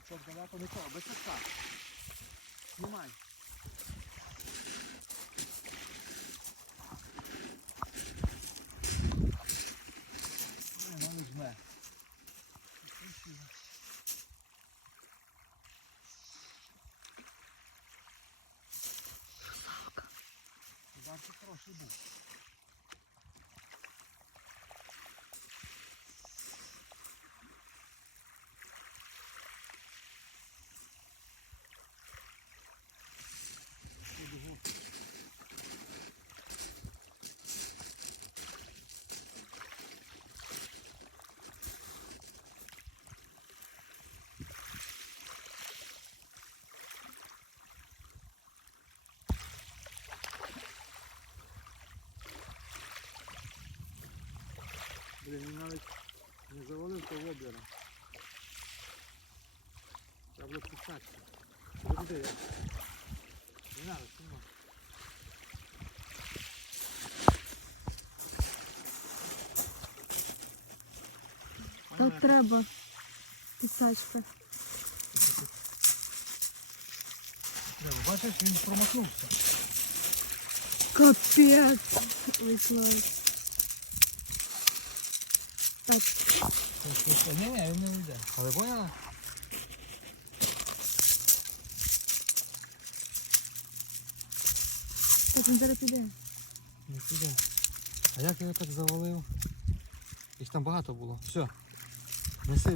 так далеко не без садка. Знімай. Не, ну не жме. Ударчик хороший був. Блін, він навіть не завалив того воблера. Треба було писати. Куди я? Не надо, снимай. Так треба. Пісачка. Треба, бачиш, він промахнувся. Капець. Ой, клас. Так, Ні, ні, він не йде. Але поняла? зараз піде. Не піде. А як я його так завалив? Їх там багато було. Все. Неси